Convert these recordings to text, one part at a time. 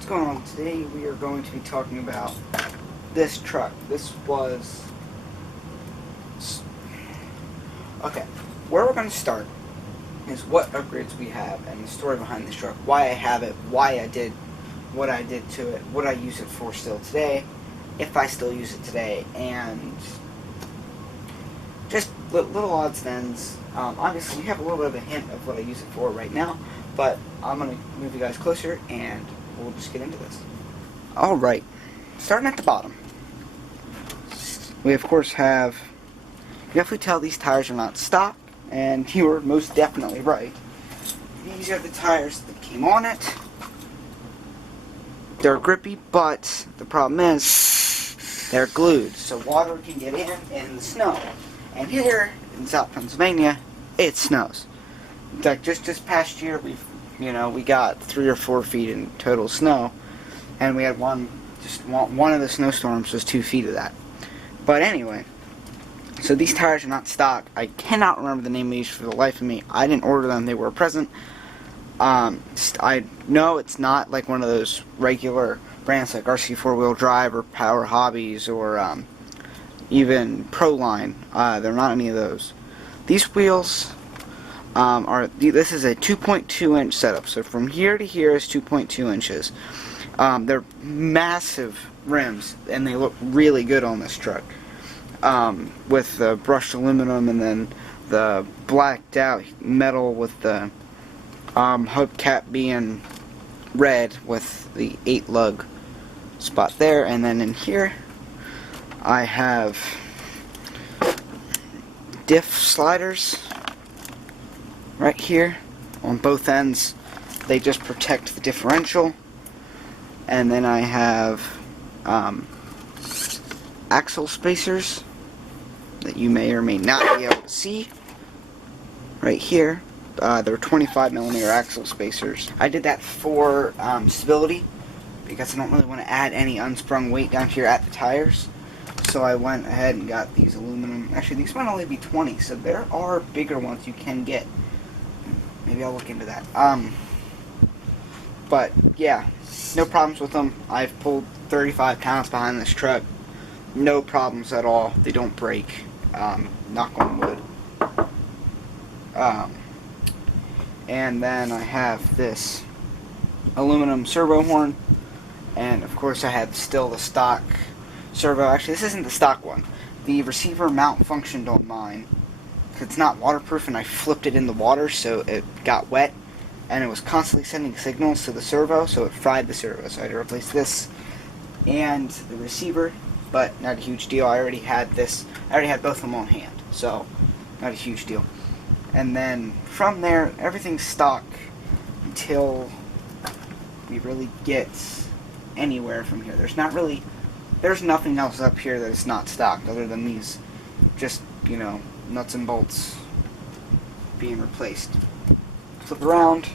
What's going on? Today we are going to be talking about this truck. This was... Okay, where we're going to start is what upgrades we have and the story behind this truck. Why I have it, why I did what I did to it, what I use it for still today, if I still use it today, and just little odds and ends. Obviously, you have a little bit of a hint of what I use it for right now, but I'm going to move you guys closer and we'll just get into this. Alright, starting at the bottom. We of course have, you definitely tell these tires are not stock, and you were most definitely right. These are the tires that came on it. They're grippy, but the problem is they're glued, so water can get in the snow. And here in South Pennsylvania, it snows. In fact, just this past year, we got 3 or 4 feet in total snow, and we had one of the snowstorms was 2 feet of that. But anyway, so these tires are not stock. I cannot remember the name of these for the life of me. I didn't order them; they were a present. I know it's not like one of those regular brands like RC 4-wheel drive or Power Hobbies or even Proline. They're not any of those. These wheels this is a 2.2 inch setup, so from here to here is 2.2 inches. They're massive rims, and they look really good on this truck, with the brushed aluminum and then the blacked out metal with the hubcap being red with the 8 lug spot there. And then in here I have Diff Sliders right here on both ends. They just protect the differential. And then I have axle spacers that you may or may not be able to see right here. They're 25mm axle spacers. I did that for stability, because I don't really want to add any unsprung weight down here at the tires. So I went ahead and got these aluminum. Actually, these might only be 20, so there are bigger ones you can get. Maybe I'll look into that. But yeah, no problems with them. I've pulled 35 pounds behind this truck. No problems at all. They don't break. Knock on wood. And then I have this aluminum servo horn, and of course I have still the stock servo. Actually, this isn't the stock one. The receiver mount functioned on mine. It's not waterproof, and I flipped it in the water, so it got wet, and it was constantly sending signals to the servo, so it fried the servo. So I had to replace this and the receiver, but not a huge deal. I already had both of them on hand, so not a huge deal. And then from there, everything's stock until we really get anywhere from here. There's nothing else up here that is not stock other than these, just, nuts and bolts being replaced. Flip around.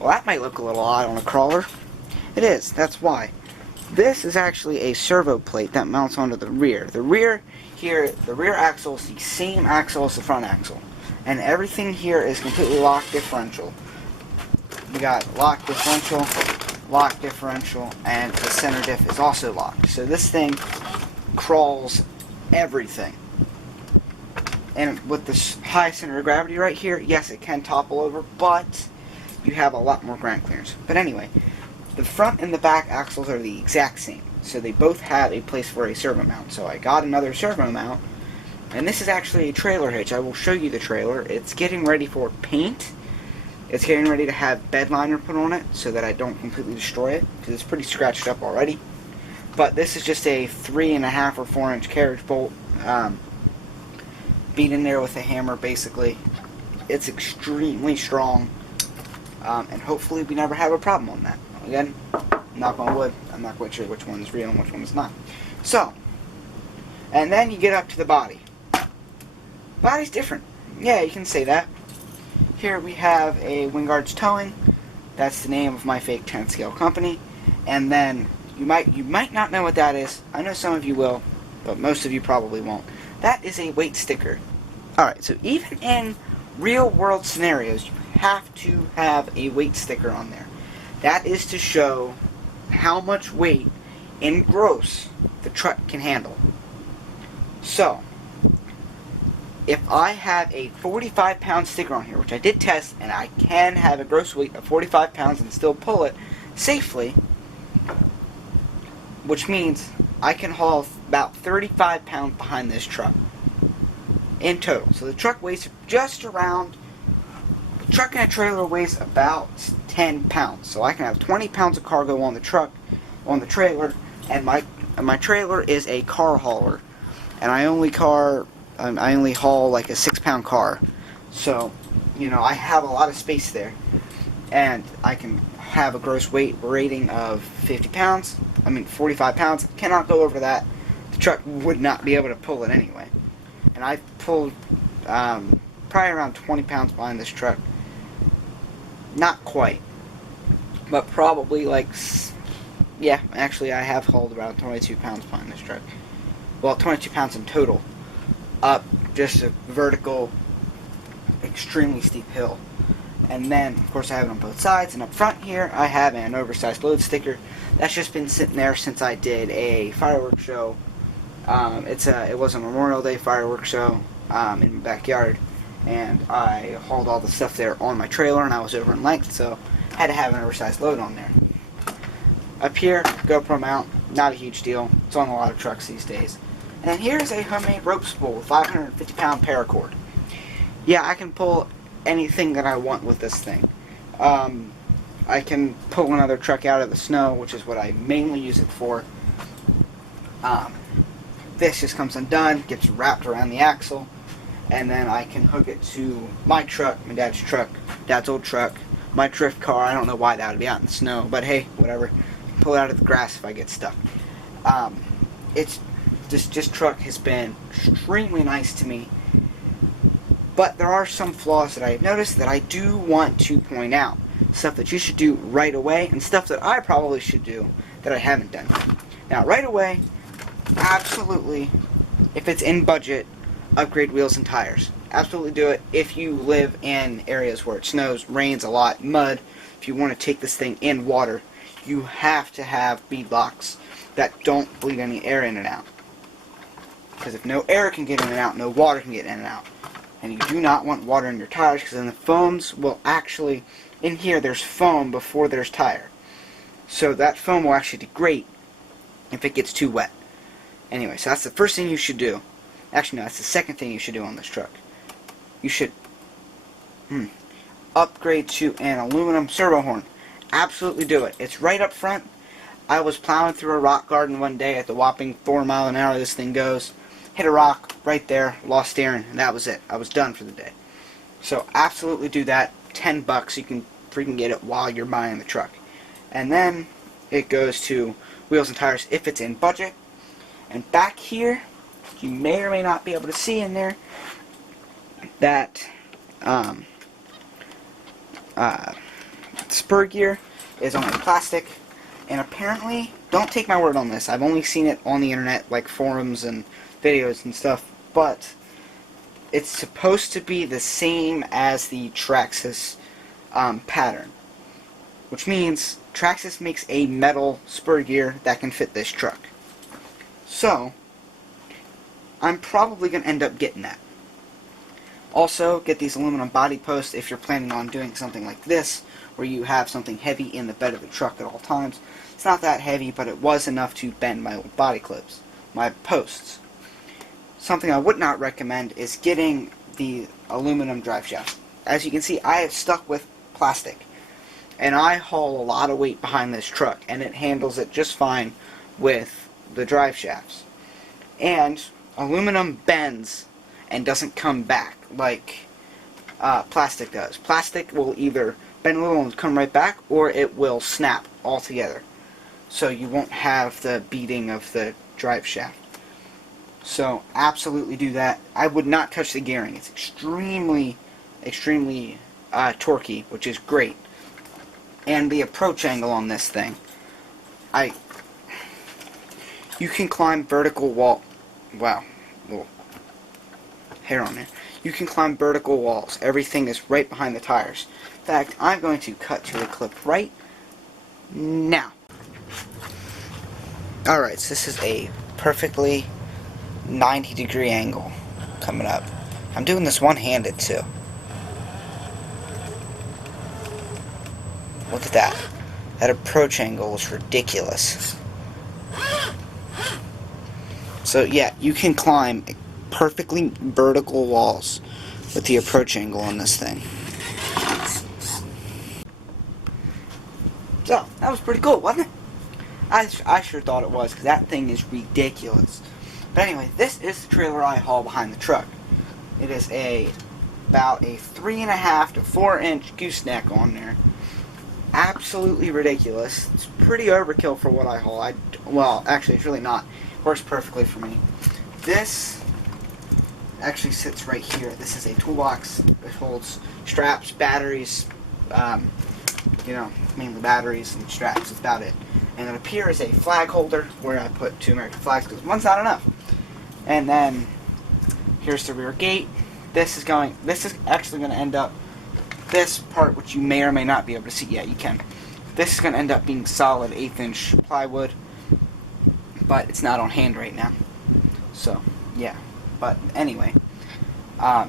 Well, that might look a little odd on a crawler. It is, that's why. This is actually a servo plate that mounts onto the rear. The rear axle is the same axle as the front axle. And everything here is completely lock differential. We got lock differential, and the center diff is also locked. So this thing crawls everything. And with this high center of gravity right here, yes, it can topple over, but you have a lot more ground clearance. But anyway, the front and the back axles are the exact same. So they both have a place for a servo mount. So I got another servo mount. And this is actually a trailer hitch. I will show you the trailer. It's getting ready for paint. It's getting ready to have bed liner put on it so that I don't completely destroy it, because it's pretty scratched up already. But this is just a 3.5 or 4 inch carriage bolt, beat in there with a hammer, basically. It's extremely strong, and hopefully we never have a problem on that. Again, knock on wood, I'm not quite sure which one's real and which one is not. So, and then you get up to the body. Body's different. Yeah, you can say that. Here we have a Wingard's Towing. That's the name of my fake 10 scale company. And then you might not know what that is. I know some of you will, but most of you probably won't. That is a weight sticker. Alright, so even in real world scenarios, you have to have a weight sticker on there. That is to show how much weight in gross the truck can handle. So, if I have a 45-pound sticker on here, which I did test, and I can have a gross weight of 45 pounds and still pull it safely, which means I can haul about 35 pounds behind this truck in total. So the truck weighs just around, the truck and a trailer weighs about 10 pounds. So I can have 20 pounds of cargo on the truck, on the trailer, and my trailer is a car hauler, and I only haul like a 6-pound car. So, you know, I have a lot of space there, and I can have a gross weight rating of 45 pounds. Cannot go over that. The truck would not be able to pull it anyway. And I've pulled probably around 20 pounds behind this truck. Not quite, but probably like, yeah, actually I have hauled around 22 pounds behind this truck. Well, 22 pounds in total, up just a vertical, extremely steep hill. And then, of course, I have it on both sides, and up front here, I have an oversized load sticker. That's just been sitting there since I did a fireworks show. It was a Memorial Day fireworks show in my backyard, and I hauled all the stuff there on my trailer, and I was over in length, so I had to have an oversized load on there. Up here, GoPro mount, not a huge deal. It's on a lot of trucks these days. And then here's a homemade rope spool with 550-pound paracord. Yeah, I can pull anything that I want with this thing. I can pull another truck out of the snow, which is what I mainly use it for. This just comes undone, gets wrapped around the axle, and then I can hook it to my truck, my dad's old truck, my drift car. I don't know why that would be out in the snow, but hey, whatever. Pull it out of the grass if I get stuck. This truck has been extremely nice to me, but there are some flaws that I have noticed that I do want to point out. Stuff that you should do right away, and stuff that I probably should do that I haven't done. Now, right away, absolutely, if it's in budget, upgrade wheels and tires. Absolutely do it if you live in areas where it snows, rains a lot, mud. If you want to take this thing in water, you have to have bead locks that don't bleed any air in and out. Because if no air can get in and out, no water can get in and out. And you do not want water in your tires, because then the foams will actually, in here there's foam before there's tire. So that foam will actually degrade if it gets too wet. Anyway, so that's the first thing you should do. Actually, no, that's the second thing you should do on this truck. You should upgrade to an aluminum servo horn. Absolutely do it. It's right up front. I was plowing through a rock garden one day at the whopping 4 mile an hour this thing goes. Hit a rock right there, lost steering, and that was it. I was done for the day. So absolutely do that. $10, you can freaking get it while you're buying the truck. And then it goes to wheels and tires if it's in budget. And back here, you may or may not be able to see in there that spur gear is only plastic. And apparently, don't take my word on this, I've only seen it on the internet, like forums and videos and stuff, but it's supposed to be the same as the Traxxas pattern, which means Traxxas makes a metal spur gear that can fit this truck. So, I'm probably going to end up getting that. Also, get these aluminum body posts if you're planning on doing something like this, where you have something heavy in the bed of the truck at all times. It's not that heavy, but it was enough to bend my old body clips, my posts. Something I would not recommend is getting the aluminum drive shaft. As you can see, I have stuck with plastic, and I haul a lot of weight behind this truck, and it handles it just fine with the drive shafts. And aluminum bends and doesn't come back like plastic does. Plastic will either bend a little and come right back, or it will snap altogether. So you won't have the beating of the drive shaft. So absolutely do that. I would not touch the gearing. It's extremely torquey, which is great. And the approach angle on this thing, you can climb vertical wall. Wow, little hair on there. You can climb vertical walls. Everything is right behind the tires. In fact, I'm going to cut to a clip right now. Alright, so this is a perfectly 90-degree angle coming up. I'm doing this one-handed too. Look at that. That approach angle is ridiculous. So yeah, you can climb perfectly vertical walls with the approach angle on this thing. So, that was pretty cool, wasn't it? I sure thought it was, because that thing is ridiculous. But anyway, this is the trailer I haul behind the truck. It is about a 3.5 to 4 inch gooseneck on there. Absolutely ridiculous. It's pretty overkill for what I haul. Well, actually, it's really not. It works perfectly for me. This actually sits right here. This is a toolbox. It holds straps, batteries, mainly batteries and straps. That's about it. And then up here is a flag holder where I put 2 American flags because one's not enough. And then here's the rear gate. This is actually going to end up, this part, which you may or may not be able to see. Yeah, you can. This is going to end up being solid 1/8 inch plywood, but it's not on hand right now. So, yeah. But anyway,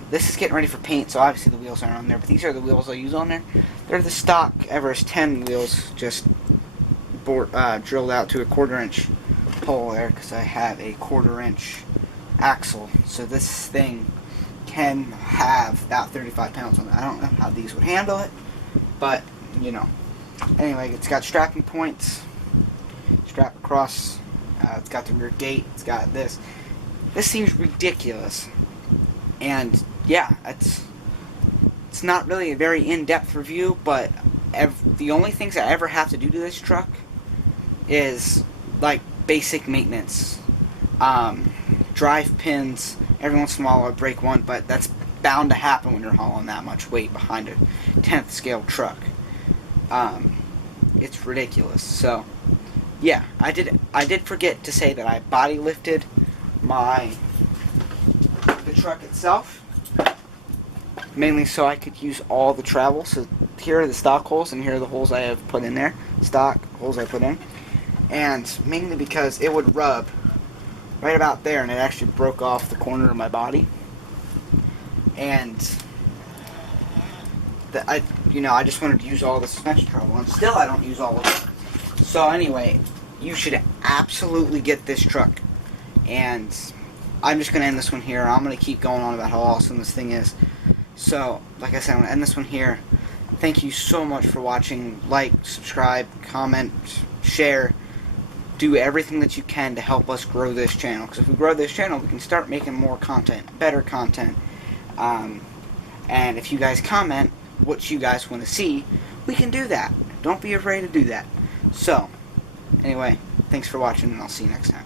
this is getting ready for paint, so obviously the wheels aren't on there, but these are the wheels I use on there. They're the stock Everest 10 wheels, just drilled out to a 1/4 inch hole there, because I have a 1/4 inch axle. So this thing can have about 35 pounds on it. I don't know how these would handle it, but, Anyway, it's got strapping points, strap across, it's got the rear gate, it's got this. This seems ridiculous. And, yeah, it's not really a very in-depth review, but the only things I ever have to do to this truck is, like, basic maintenance. Drive pins, every once in a while I'll break one, but that's bound to happen when you're hauling that much weight behind a 10th scale truck. It's ridiculous. So, yeah, I did forget to say that I body lifted the truck itself, mainly so I could use all the travel. So here are the stock holes, and here are the holes I have put in there. Stock holes I put in. And mainly because it would rub right about there, and it actually broke off the corner of my body. And I just wanted to use all the suspension travel, and still I don't use all of it. So anyway, you should absolutely get this truck. And I'm just going to end this one here. I'm going to keep going on about how awesome this thing is. So, like I said, I'm going to end this one here. Thank you so much for watching. Like, subscribe, comment, share. Do everything that you can to help us grow this channel. Because if we grow this channel, we can start making more content, better content. And if you guys comment what you guys want to see, we can do that. Don't be afraid to do that. So, anyway, thanks for watching, and I'll see you next time.